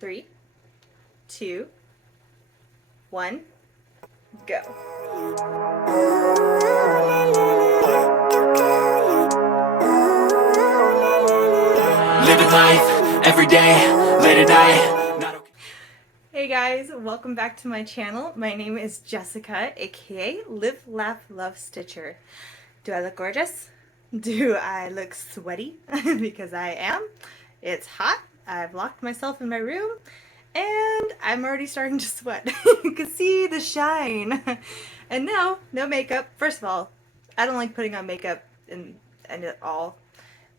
3, 2, 1, go. Living life every day, late at night. Not okay. Hey guys, welcome back to my channel. My name is Jessica, aka Live, Laugh, Love Stitcher. Do I look gorgeous? Do I look sweaty? Because I am. It's hot. I've locked myself in my room and I'm already starting to sweat. You can see the shine. And no makeup. First of all, I don't like putting on makeup and at all.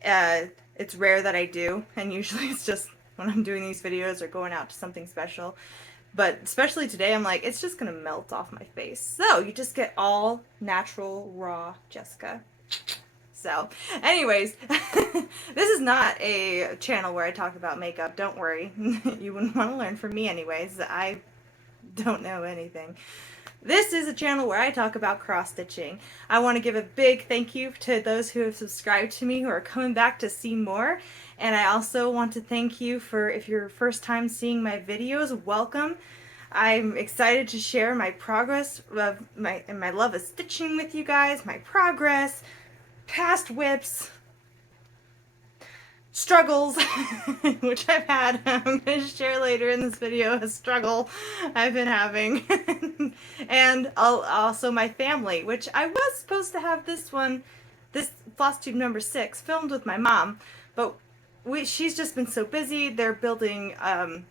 It's rare that I do, and usually it's just when I'm doing these videos or going out to something special. But especially today, I'm like, it's just gonna melt off my face. So you just get all natural, raw Jessica. So, anyways, this is not a channel where I talk about makeup. Don't worry. You wouldn't want to learn from me anyways. I don't know anything. This is a channel where I talk about cross-stitching. I want to give a big thank you to those who have subscribed to me, who are coming back to see more. And I also want to thank you for, if you're first time seeing my videos, welcome. I'm excited to share my progress of my love of stitching with you guys, my progress, past whips, struggles, which I've had. I'm going to share later in this video a struggle I've been having. And also my family, which I was supposed to have this flosstube number 6, filmed with my mom, but she's just been so busy. They're building a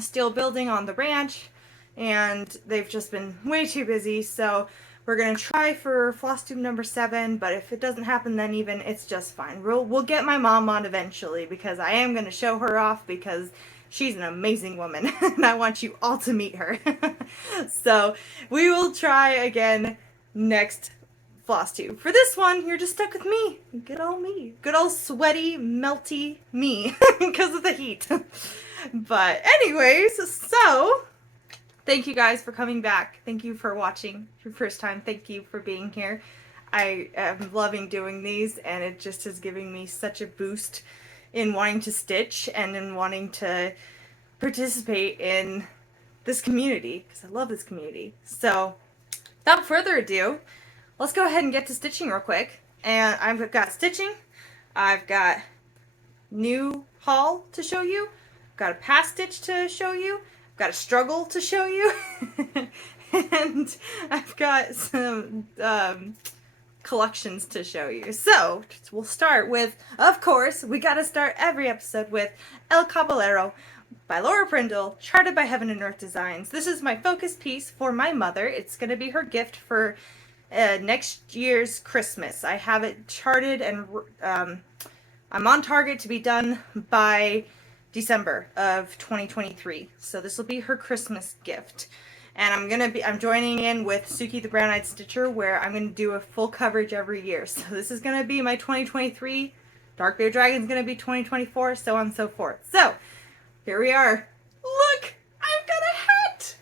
steel building on the ranch, and they've just been way too busy, so we're gonna try for flosstube number 7, but if it doesn't happen then even, it's just fine. We'll get my mom on eventually, because I am gonna show her off, because she's an amazing woman and I want you all to meet her. So we will try again next flosstube. For this one, you're just stuck with me. Good old me. Good old sweaty, melty me because of the heat. But anyways, so thank you guys for coming back. Thank you for watching for the first time. Thank you for being here. I am loving doing these, and it just is giving me such a boost in wanting to stitch and in wanting to participate in this community, because I love this community. So without further ado, let's go ahead and get to stitching real quick. And I've got stitching, I've got new haul to show you, I've got a past stitch to show you, I've got a struggle to show you, and I've got some collections to show you. So we'll start with, of course, we gotta start every episode with El Caballero by Laura Prindle, charted by Heaven and Earth Designs. This is my focus piece for my mother. It's gonna be her gift for next year's Christmas. I have it charted, and I'm on target to be done by December of 2023. So this will be her Christmas gift. And I'm joining in with Suki the Brown-Eyed Stitcher, where I'm going to do a full coverage every year. So this is going to be my 2023. Dark Bear Dragon's going to be 2024, so on and so forth. So here we are. Look! I've got a hat!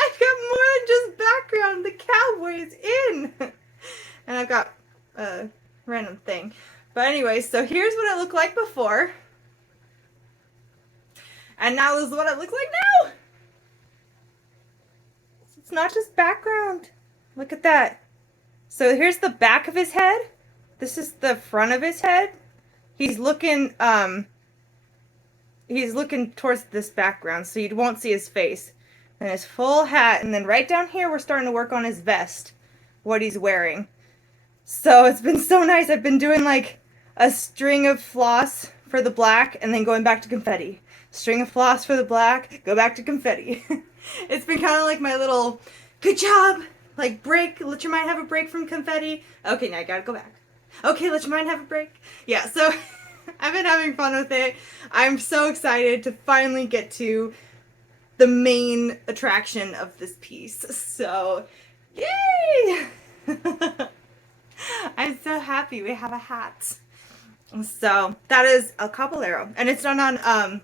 I've got more than just background. The cowboy is in! And I've got a random thing. But anyway, so here's what it looked like before. And now this is what it looks like now! It's not just background. Look at that. So here's the back of his head. This is the front of his head. He's looking towards this background, so you won't see his face. And his full hat, and then right down here we're starting to work on his vest, what he's wearing. So it's been so nice. I've been doing like a string of floss for the black and then going back to confetti. String of floss for the black, go back to confetti. It's been kind of like my little good job, like break, let your mind have a break from confetti. Okay, now I gotta go back. Okay, let your mind have a break. Yeah, so I've been having fun with it. I'm so excited to finally get to the main attraction of this piece. So, yay! I'm so happy we have a hat. So that is El Caballero, and it's done on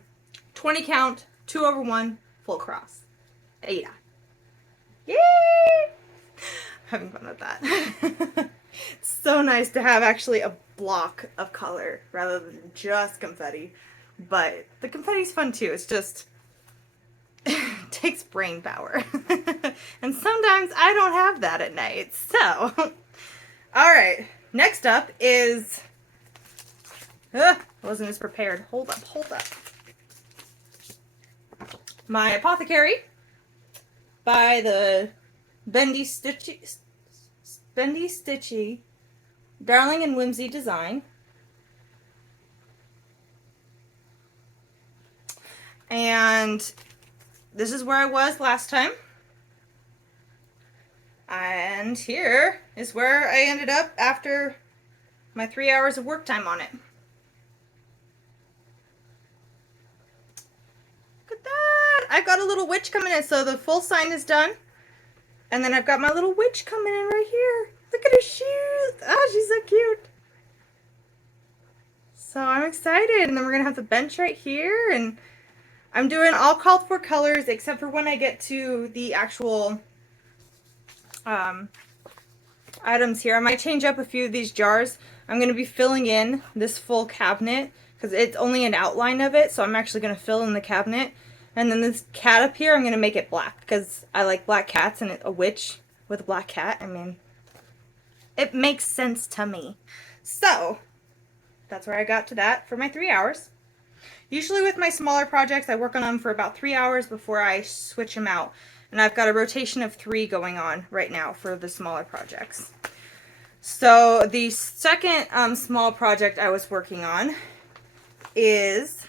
20 count, 2/1, full cross. Yeah. Yay! Having fun with that. So nice to have actually a block of color rather than just confetti. But the confetti's fun too. It's just takes brain power. And sometimes I don't have that at night. So, alright. Next up is... I wasn't as prepared. Hold up, hold up. My Apothecary by the Bendy Stitchy Darling and Whimsy design. And this is where I was last time. And here is where I ended up after my 3 hours of work time on it. Look at that! I've got a little witch coming in, so the full sign is done. And then I've got my little witch coming in right here. Look at her shoes! Oh, she's so cute. So I'm excited. And then we're going to have the bench right here. And I'm doing all called for colors except for when I get to the actual items here. I might change up a few of these jars. I'm going to be filling in this full cabinet because it's only an outline of it, so I'm actually going to fill in the cabinet. And then this cat up here, I'm going to make it black because I like black cats, and a witch with a black cat, I mean, it makes sense to me. So, that's where I got to that for my 3 hours. Usually with my smaller projects, I work on them for about 3 hours before I switch them out. And I've got a rotation of 3 going on right now for the smaller projects. So the second small project I was working on is,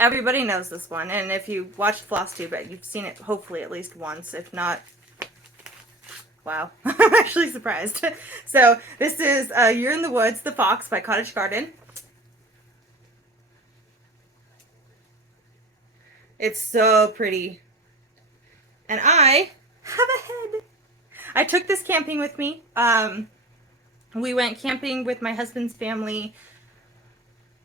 everybody knows this one. And if you watched FlossTube, you've seen it hopefully at least once. If not, wow, I'm actually surprised. So this is You're in the Woods, The Fox by Cottage Garden. It's so pretty. And I have a head. I took this camping with me. We went camping with my husband's family,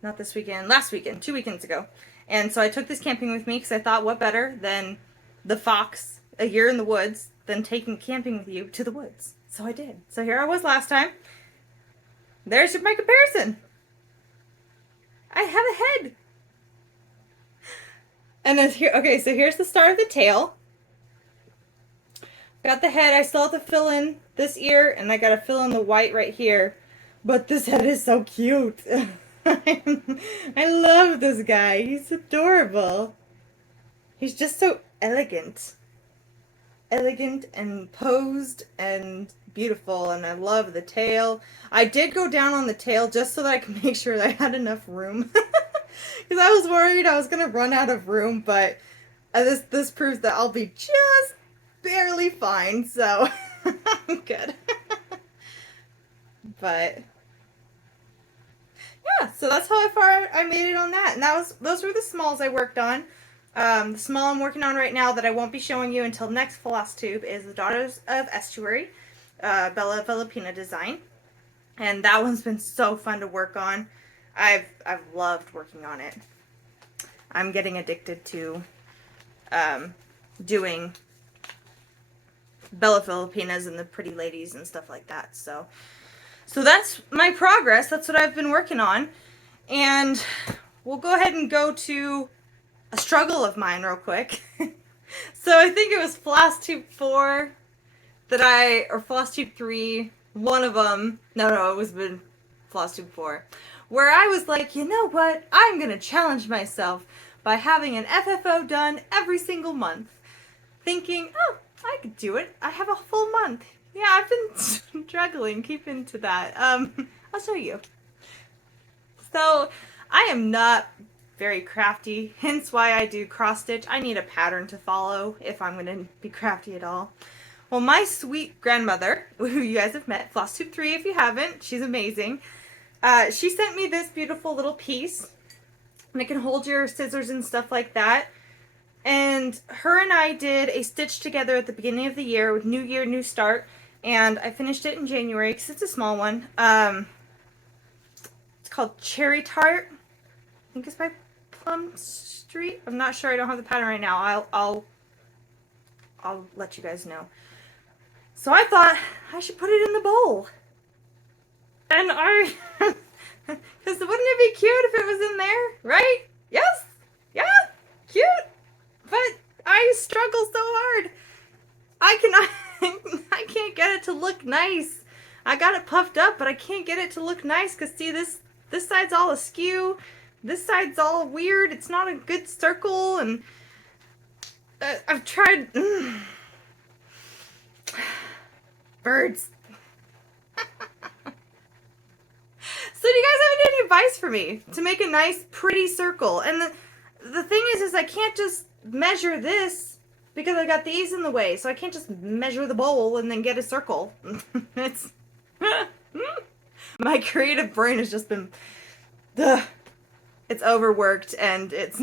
not this weekend, last weekend, 2 weekends ago. And so I took this camping with me because I thought, what better than the fox, a year in the woods, than taking camping with you to the woods. So I did. So here I was last time. There's my comparison. I have a head. And then here, okay, so here's the start of the tail. Got the head. I still have to fill in this ear, and I gotta fill in the white right here. But this head is so cute. I love this guy. He's adorable. He's just so elegant. Elegant and posed and beautiful, and I love the tail. I did go down on the tail just so that I could make sure that I had enough room. Because I was worried I was going to run out of room, but this proves that I'll be just barely fine, so I'm good. But yeah, so that's how far I made it on that. And those were the smalls I worked on. The small I'm working on right now that I won't be showing you until next FlossTube is the Daughters of Estuary, Bella Filipina design. And that one's been so fun to work on. I've loved working on it. I'm getting addicted to doing Bella Filipinas and the pretty ladies and stuff like that. So that's my progress. That's what I've been working on. And we'll go ahead and go to a struggle of mine real quick. So I think it was FlossTube 4 or FlossTube 3, one of them. No, it was been FlossTube 4. Where I was like, you know what? I'm going to challenge myself by having an FFO done every single month. Thinking, oh, I could do it. I have a full month. Yeah, I've been struggling keeping to that. I'll show you. So, I am not very crafty, hence why I do cross stitch. I need a pattern to follow if I'm going to be crafty at all. Well, my sweet grandmother, who you guys have met, FlossTube 3 if you haven't, she's amazing. She sent me this beautiful little piece, and it can hold your scissors and stuff like that. And her and I did a stitch together at the beginning of the year with New Year, New Start, and I finished it in January because it's a small one. It's called Cherry Tart. I think it's by Plum Street. I'm not sure. I don't have the pattern right now. I'll let you guys know. So I thought I should put it in the bowl. And because wouldn't it be cute if it was in there, right? Yes? Yeah? Cute? But I it to look nice. I got it puffed up, but I can't get it to look nice because see, this side's all askew. This side's all weird. It's not a good circle, and I've tried... Birds. So do you guys have any advice for me to make a nice, pretty circle? And the thing is I can't just measure this because I got these in the way. So I can't just measure the bowl and then get a circle. It's my creative brain has just been, it's overworked and it's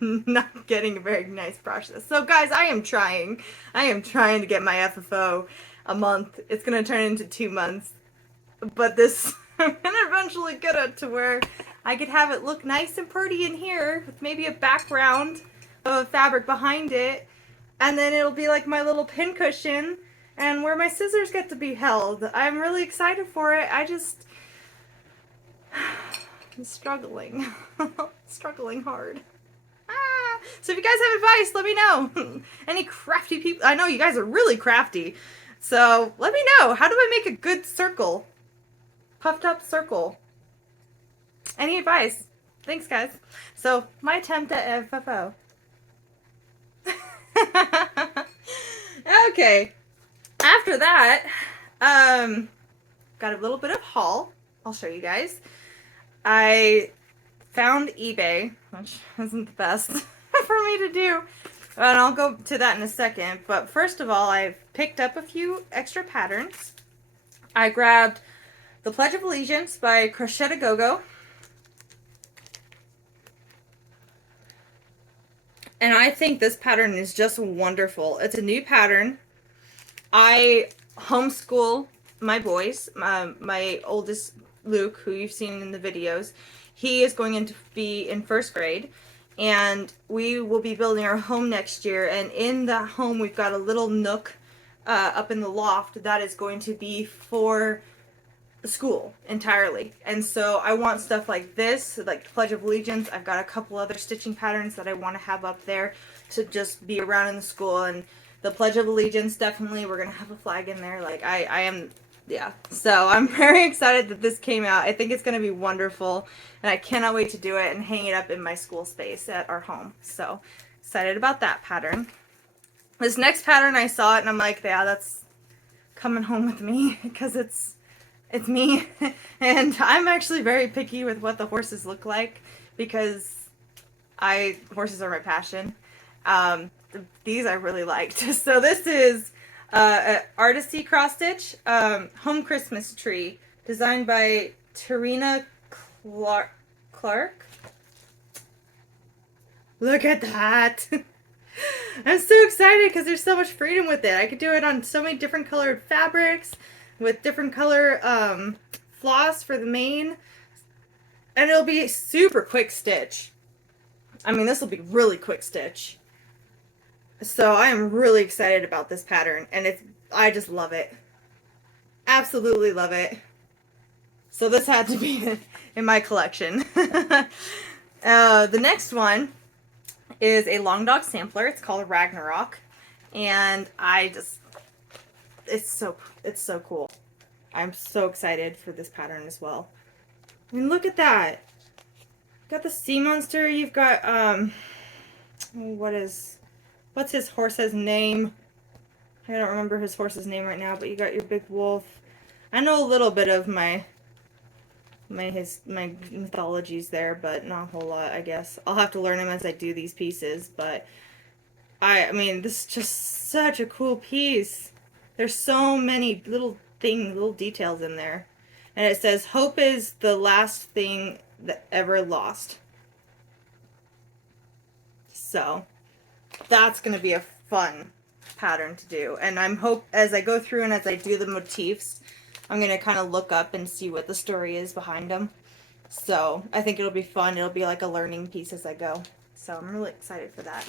not getting a very nice process. So guys, I am trying to get my FFO a month. It's gonna turn into 2 months, but this I'm gonna eventually get it to where I could have it look nice and pretty in here with maybe a background of fabric behind it, and then it'll be like my little pin cushion and where my scissors get to be held. I'm really excited for it. I'm struggling. Struggling hard. So if you guys have advice, let me know. Any crafty people? I know you guys are really crafty. So let me know. How do I make a good circle? Puffed up circle. Any advice? Thanks, guys. So my attempt at FFO. Okay. After that, got a little bit of haul. I'll show you guys. I found eBay, which isn't the best for me to do. And I'll go to that in a second. But first of all, I've picked up a few extra patterns. I grabbed The Pledge of Allegiance by Crochet Go-Go. And I think this pattern is just wonderful. It's a new pattern. I homeschool my boys. My oldest, Luke, who you've seen in the videos, he is going to be in 1st grade. And we will be building our home next year. And in that home, we've got a little nook up in the loft that is going to be for school entirely. And so I want stuff like this, like the Pledge of Allegiance. I've got a couple other stitching patterns that I want to have up there to just be around in the school. And the Pledge of Allegiance, definitely, we're going to have a flag in there. Like, I am, yeah. So I'm very excited that this came out. I think it's going to be wonderful. And I cannot wait to do it and hang it up in my school space at our home. So excited about that pattern. This next pattern, I saw it and I'm like, yeah, that's coming home with me because it's me. And I'm actually very picky with what the horses look like because horses are my passion. These I really liked. So this is an Artisty cross stitch home Christmas tree designed by Tarina Clark. Look at that. I'm so excited because there's so much freedom with it. I could do it on so many different colored fabrics with different color floss for the mane, and it'll be super quick stitch. I mean, this will be really quick stitch. So I am really excited about this pattern, and I just love it. Absolutely love it. So this had to be in my collection. The next one is a Long Dog sampler. It's called Ragnarok, and it's so cool. I'm so excited for this pattern as well. And look at that. Got the sea monster. You've got what's his horse's name? I don't remember his horse's name right now, but you got your big wolf. I know a little bit of my mythologies there, but not a whole lot, I guess. I'll have to learn them as I do these pieces, but I mean, this is just such a cool piece. There's so many little things, little details in there. And it says, hope is the last thing that ever lost. So that's going to be a fun pattern to do. And as I go through and as I do the motifs, I'm going to kind of look up and see what the story is behind them. So I think it'll be fun. It'll be like a learning piece as I go. So I'm really excited for that.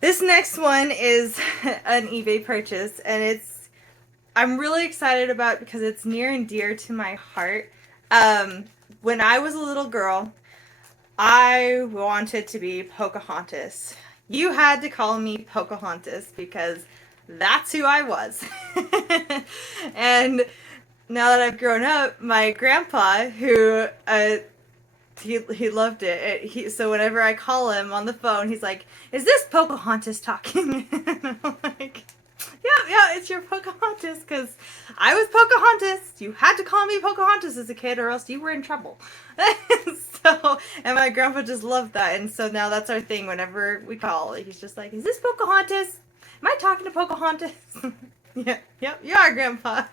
This next one is an eBay purchase, and I'm really excited about because it's near and dear to my heart. When I was a little girl, I wanted to be Pocahontas. You had to call me Pocahontas because that's who I was. And now that I've grown up, my grandpa, who he loved it. So whenever I call him on the phone, he's like, "Is this Pocahontas talking?" And I'm like, "Yeah, it's your Pocahontas, because I was Pocahontas. You had to call me Pocahontas as a kid, or else you were in trouble." So, and my grandpa just loved that, and so now that's our thing. Whenever we call, he's just like, "Is this Pocahontas? Am I talking to Pocahontas?" Yeah, yep, you are, Grandpa.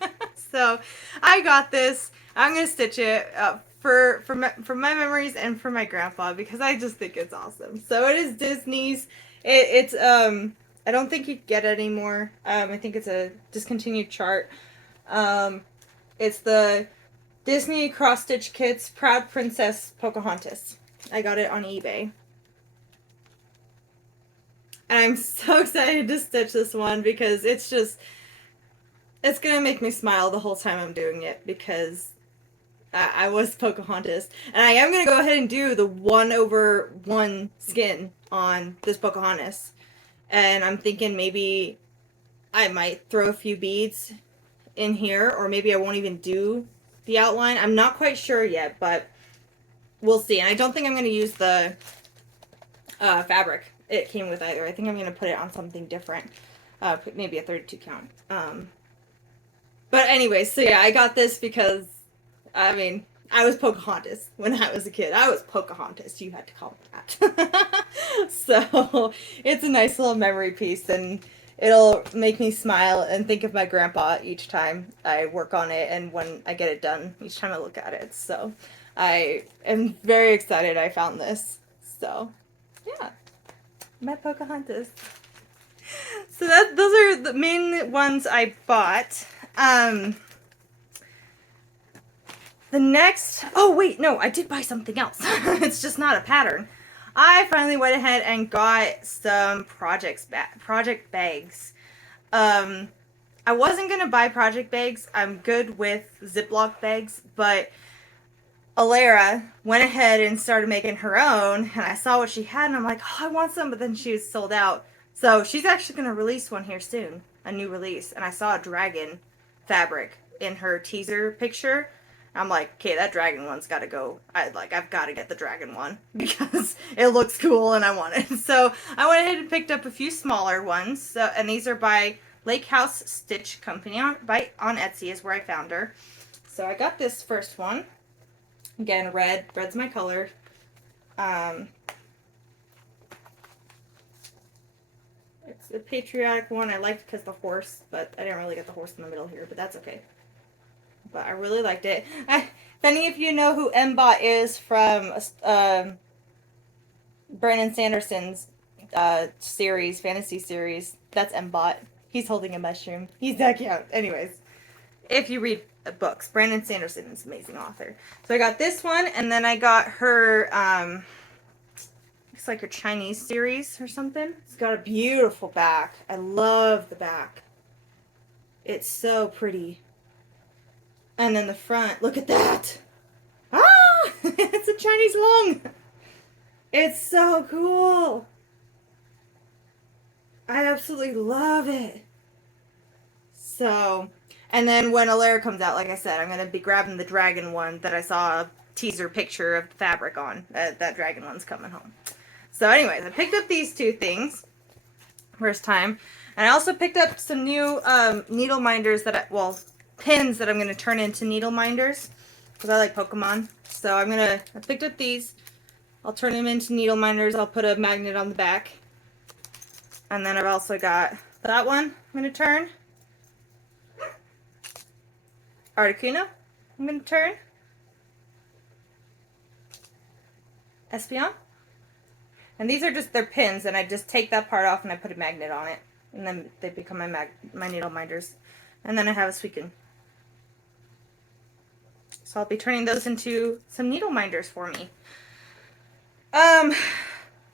So, I got this. I'm gonna stitch it for my memories and for my grandpa, because I just think it's awesome. So it is Disney's. It's I don't think you get it anymore. I think it's a discontinued chart. It's the Disney Cross Stitch Kits Proud Princess Pocahontas. I got it on eBay. And I'm so excited to stitch this one, because it's gonna make me smile the whole time I'm doing it, because I was Pocahontas. And I am gonna go ahead and do the 1/1 skin on this Pocahontas. And I'm thinking maybe I might throw a few beads in here, or maybe I won't even do the outline. I'm not quite sure yet, but we'll see. And I don't think I'm going to use the fabric it came with either. I think I'm going to put it on something different. Maybe a 32 count. But anyway, so yeah, I got this because, I mean, I was Pocahontas when I was a kid. I was Pocahontas. You had to call me that. So it's a nice little memory piece, and it'll make me smile and think of my grandpa each time I work on it, and when I get it done, each time I look at it. So I am very excited I found this. So yeah, my Pocahontas. So those are the main ones I bought. The next, oh wait, no, I did buy something else. It's just not a pattern. I finally went ahead and got some project bags. I wasn't gonna buy project bags. I'm good with Ziploc bags, but Alara went ahead and started making her own, and I saw what she had, and I'm like, oh, I want some, but then she was sold out. So she's actually gonna release one here soon, a new release, and I saw a dragon fabric in her teaser picture. I'm like, okay, that dragon one's got to go. I've got to get the dragon one, because it looks cool and I want it. So I went ahead and picked up a few smaller ones. So, and these are by Lake House Stitch Company on Etsy is where I found her. So I got this first one. Again, red. Red's my color. It's a patriotic one. I liked because the horse, but I didn't really get the horse in the middle here, but that's okay. But I really liked it. If any of you know who Mbot is from Brandon Sanderson's series, fantasy series, that's Mbot. He's holding a mushroom. He's that cute. Anyways, if you read books, Brandon Sanderson is an amazing author. So I got this one, and then I got her, looks like her Chinese series or something. It's got a beautiful back. I love the back. It's so pretty. And then the front, look at that. Ah! It's a Chinese lung. It's so cool. I absolutely love it. So, and then when Alara comes out, like I said, I'm going to be grabbing the dragon one that I saw a teaser picture of the fabric on. That dragon one's coming home. So anyways, I picked up these two things. First time. And I also picked up some new needle minders pins that I'm going to turn into needle minders, because I like Pokemon. So I picked up these. I'll turn them into needle minders. I'll put a magnet on the back. And then I've also got that one I'm going to turn. Articuno I'm going to turn. Espion. And these are just their pins, and I just take that part off and I put a magnet on it. And then they become my needle minders. And then I have a Suicune. So I'll be turning those into some needle minders for me.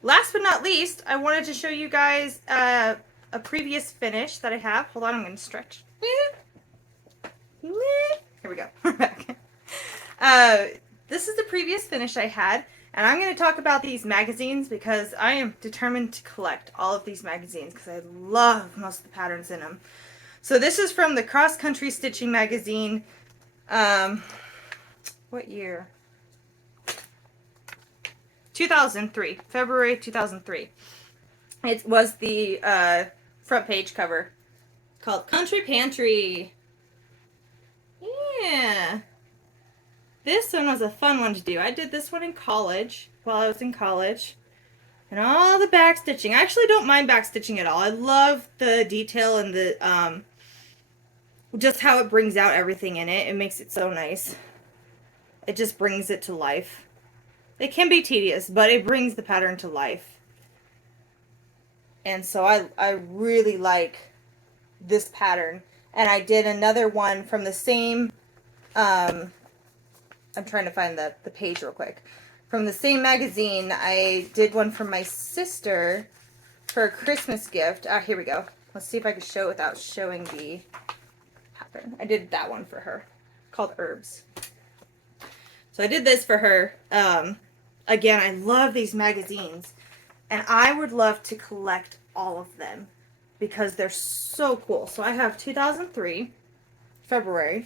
Last but not least, I wanted to show you guys a previous finish that I have. Hold on, I'm going to stretch. Here we go. We're back. This is the previous finish I had. And I'm going to talk about these magazines because I am determined to collect all of these magazines because I love most of the patterns in them. So this is from the Cross Country Stitching magazine. What year? 2003, February 2003. It was the front page cover called Country Pantry. Yeah. This one was a fun one to do. I did this one in college, while I was in college. And all the back stitching. I actually don't mind back stitching at all. I love the detail and the just how it brings out everything in it. It makes it so nice. It just brings it to life. It can be tedious, but it brings the pattern to life. And so I really like this pattern. And I did another one from the same, I'm trying to find the page real quick. From the same magazine, I did one for my sister for a Christmas gift. Ah, here we go. Let's see if I can show it without showing the pattern. I did that one for her, called Herbs. So I did this for her. Again, I love these magazines, and I would love to collect all of them because they're so cool. So I have 2003, February.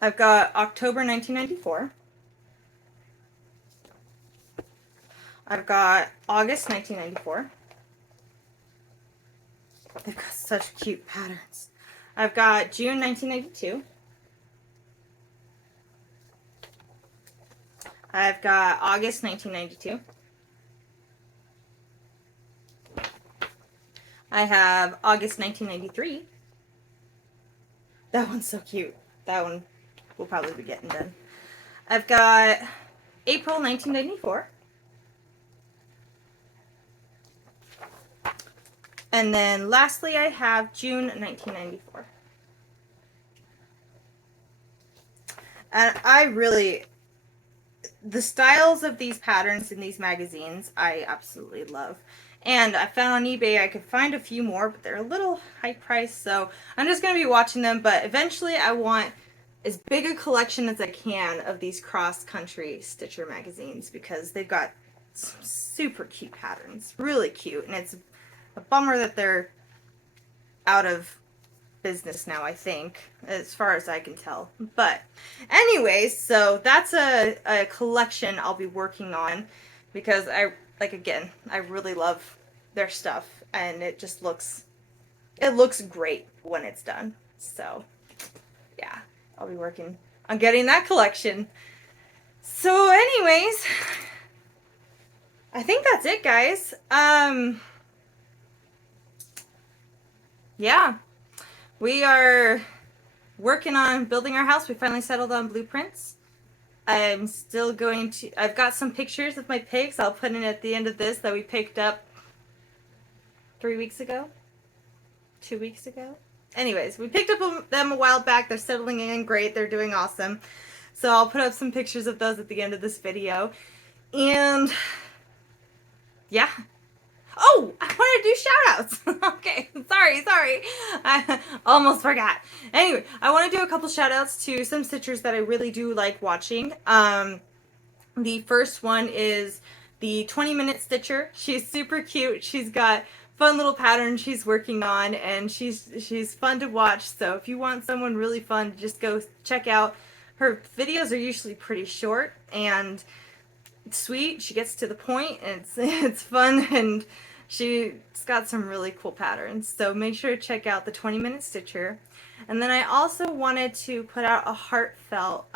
I've got October 1994. I've got August 1994. They've got such cute patterns. I've got June 1992. I've got August 1992. I have August 1993. That one's so cute. That one will probably be getting done. I've got April 1994. And then lastly, I have June 1994. And I really, the styles of these patterns in these magazines, I absolutely love. And I found on eBay I could find a few more, but they're a little high priced, so I'm just going to be watching them. But eventually I want as big a collection as I can of these cross-country stitcher magazines because they've got some super cute patterns. Really cute. And it's a bummer that they're out of business now, I think, as far as I can tell. But anyways, so that's a collection I'll be working on because I really love their stuff and it just looks great when it's done. So yeah, I'll be working on getting that collection. So anyways, I think that's it, guys. Yeah, we are working on building our house. We finally settled on blueprints. I'm still going to, I've got some pictures of my pigs I'll put in at the end of this that we picked up 3 weeks ago, 2 weeks ago. Anyways, we picked up them a while back. They're settling in great. They're doing awesome. So I'll put up some pictures of those at the end of this video. And yeah. Oh, I want to do shout outs. Okay, sorry. I almost forgot. Anyway, I want to do a couple shout outs to some stitchers that I really do like watching. The first one is the 20-minute stitcher. She's super cute. She's got fun little patterns she's working on, and she's fun to watch. So if you want someone really fun, just go check out. Her videos are usually pretty short and sweet. She gets to the point, and it's fun, and she's got some really cool patterns. So make sure to check out the 20-minute stitcher. And then I also wanted to put out a heartfelt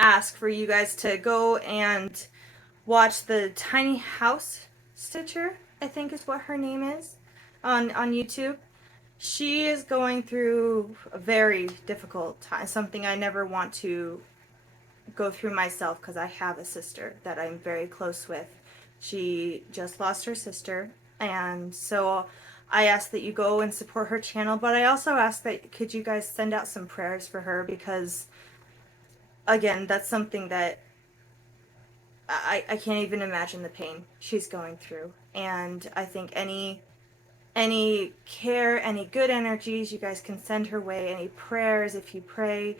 ask for you guys to go and watch the Tiny House Stitcher, I think is what her name is, on YouTube. She is going through a very difficult time, something I never want to go through myself because I have a sister that I'm very close with. She just lost her sister, and so I ask that you go and support her channel, but I also ask that could you guys send out some prayers for her because, again, that's something that I can't even imagine the pain she's going through. And I think any care, any good energies you guys can send her way, any prayers if you pray,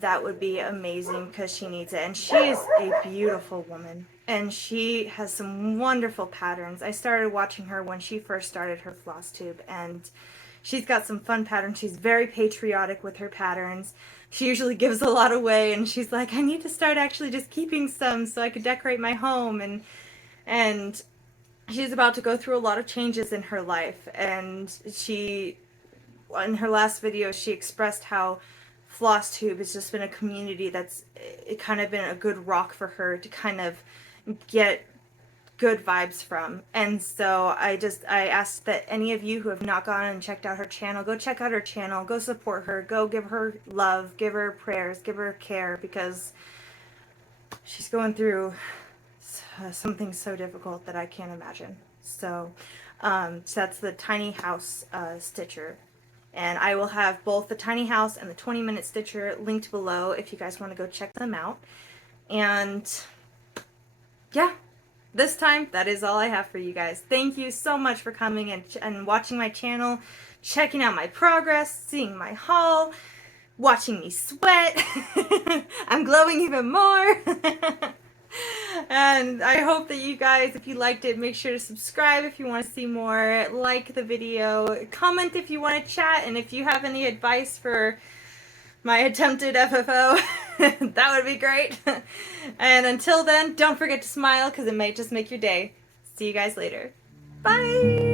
that would be amazing because she needs it. And she is a beautiful woman, and she has some wonderful patterns. I started watching her when she first started her floss tube, and she's got some fun patterns. She's very patriotic with her patterns. She usually gives a lot away, and she's like, I need to start actually just keeping some so I could decorate my home. And she's about to go through a lot of changes in her life, and she, in her last video, she expressed how FlossTube has just been a community that's it kind of been a good rock for her to kind of get good vibes from. And so I asked that any of you who have not gone and checked out her channel, go check out her channel, go support her, go give her love, give her prayers, give her care, because she's going through something so difficult that I can't imagine. So, so that's the tiny house stitcher. And I will have both the tiny house and the 20-minute stitcher linked below if you guys want to go check them out. And yeah, this time that is all I have for you guys. Thank you so much for coming and watching my channel, checking out my progress, seeing my haul, watching me sweat. I'm glowing even more. And I hope that you guys, if you liked it, make sure to subscribe if you want to see more, like the video, comment if you want to chat, and if you have any advice for my attempted FFO, that would be great. And until then, don't forget to smile, because it might just make your day. See you guys later. Bye!